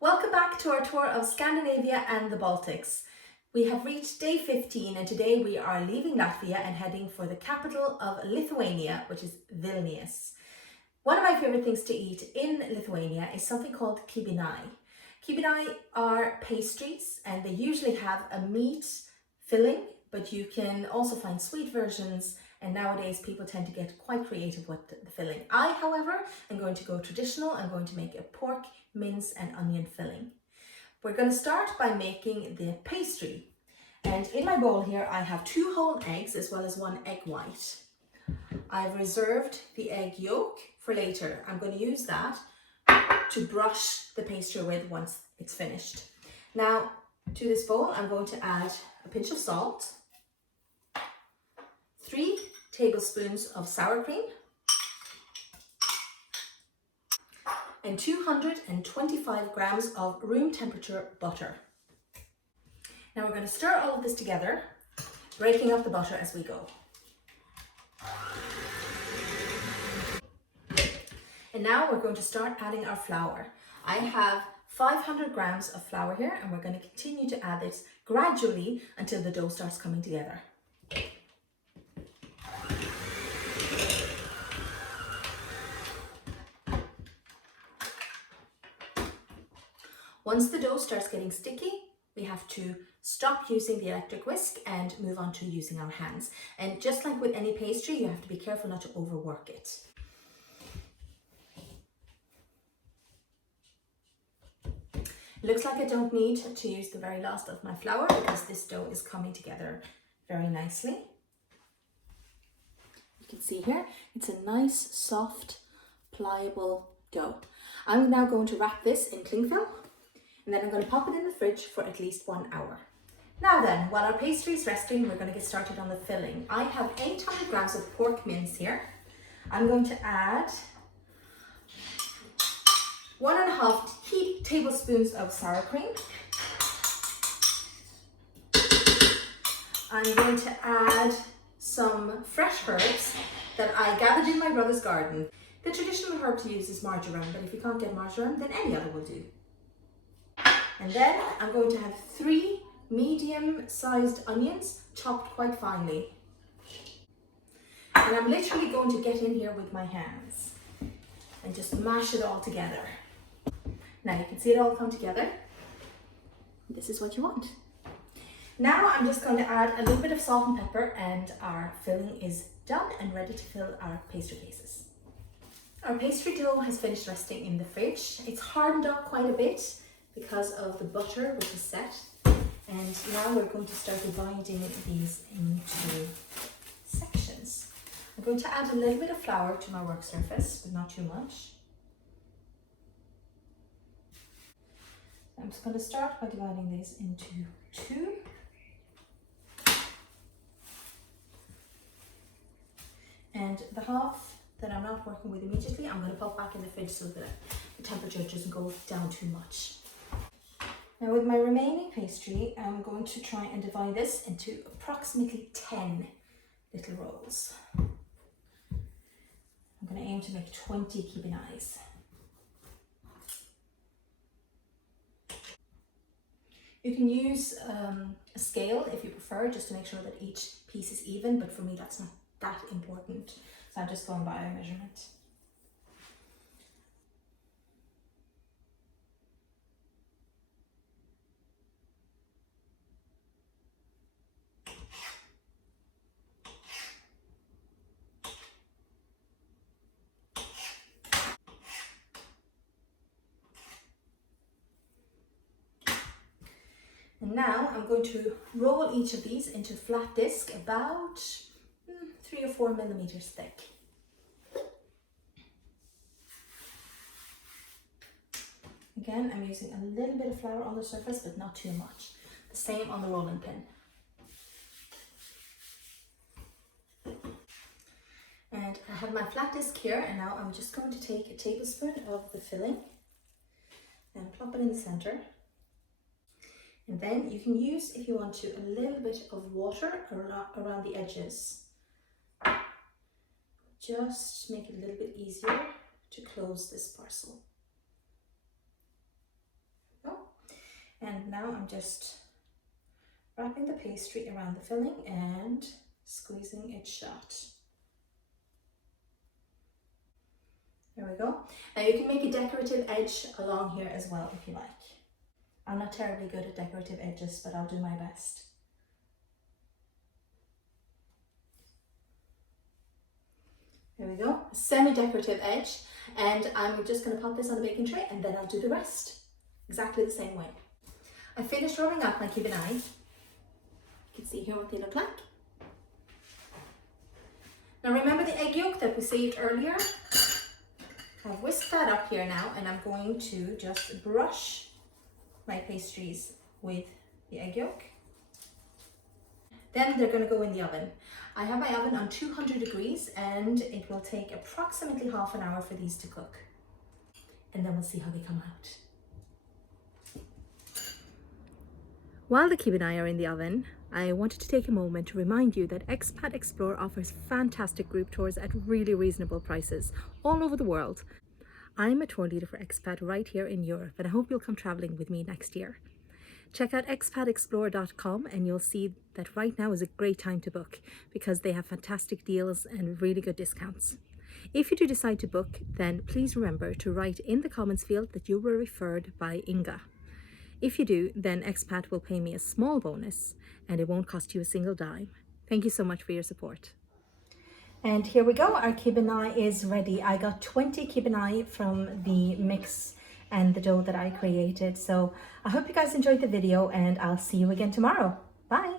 Welcome back to our tour of Scandinavia and the Baltics. We have reached day 15 and today we are leaving Latvia and heading for the capital of Lithuania, which is Vilnius. One of my favorite things to eat in Lithuania is something called Kibinai. Kibinai are pastries and they usually have a meat filling, but you can also find sweet versions, and nowadays people tend to get quite creative with the filling. I, however, am going to go traditional. I'm going to make a pork, mince and onion filling. We're going to start by making the pastry. And in my bowl here I have 2 whole eggs as well as 1 egg white. I've reserved the egg yolk for later. I'm going to use that to brush the pastry with once it's finished. Now to this bowl I'm going to add a pinch of salt, 3 tablespoons of sour cream, and 225 grams of room temperature butter. Now we're going to stir all of this together, breaking up the butter as we go. And now we're going to start adding our flour. I have 500 grams of flour here, and we're going to continue to add this gradually until the dough starts coming together. Once the dough starts getting sticky, we have to stop using the electric whisk and move on to using our hands. And just like with any pastry, you have to be careful not to overwork it. It looks like I don't need to use the very last of my flour because this dough is coming together very nicely. You can see here, it's a nice, soft, pliable dough. I'm now going to wrap this in cling film, and then I'm going to pop it in the fridge for at least 1 hour. Now then, while our pastry is resting, we're going to get started on the filling. I have 800 grams of pork mince here. I'm going to add 1.5 tablespoons of sour cream. I'm going to add some fresh herbs that I gathered in my brother's garden. The traditional herb to use is marjoram, but if you can't get marjoram, then any other will do. And then I'm going to have 3 medium-sized onions chopped quite finely. And I'm literally going to get in here with my hands and just mash it all together. Now you can see it all come together. This is what you want. Now I'm just going to add a little bit of salt and pepper, and our filling is done and ready to fill our pastry cases. Our pastry dough has finished resting in the fridge. It's hardened up quite a bit because of the butter which is set, and now we're going to start dividing these into sections. I'm going to add a little bit of flour to my work surface, but not too much. I'm just going to start by dividing these into 2. And the half that I'm not working with immediately, I'm going to pop back in the fridge so that the temperature doesn't go down too much. Now with my remaining pastry, I'm going to try and divide this into approximately 10 little rolls. I'm going to aim to make 20 Kibinais. You can use a scale if you prefer, just to make sure that each piece is even, but for me that's not that important. So I'm just going by a measurement. And now I'm going to roll each of these into a flat disc about 3 or 4 millimeters thick. Again, I'm using a little bit of flour on the surface, but not too much. The same on the rolling pin. And I have my flat disc here, and now I'm just going to take a tablespoon of the filling and plop it in the center. And then you can use, if you want to, a little bit of water around the edges. Just make it a little bit easier to close this parcel. And now I'm just wrapping the pastry around the filling and squeezing it shut. There we go. Now you can make a decorative edge along here as well if you like. I'm not terribly good at decorative edges, but I'll do my best. There we go, semi-decorative edge, and I'm just going to pop this on a baking tray and then I'll do the rest exactly the same way. I finished rolling out my Kibinai. You can see here what they look like. Now remember the egg yolk that we saved earlier? I've whisked that up here now, and I'm going to just brush my pastries with the egg yolk. Then they're going to go in the oven. I have my oven on 200 degrees and it will take approximately half an hour for these to cook. And then we'll see how they come out. While the Kibinai are in the oven, I wanted to take a moment to remind you that Expat-tour offers fantastic group tours at really reasonable prices all over the world. I'm a tour leader for Expat right here in Europe, and I hope you'll come traveling with me next year. Check out Expat-explore.com and you'll see that right now is a great time to book because they have fantastic deals and really good discounts. If you do decide to book, then please remember to write in the comments field that you were referred by Inga. If you do, then Expat will pay me a small bonus and it won't cost you a single dime. Thank you so much for your support. And here we go, our Kibinai is ready. I got 20 Kibinai from the mix and the dough that I created. So I hope you guys enjoyed the video and I'll see you again tomorrow. Bye.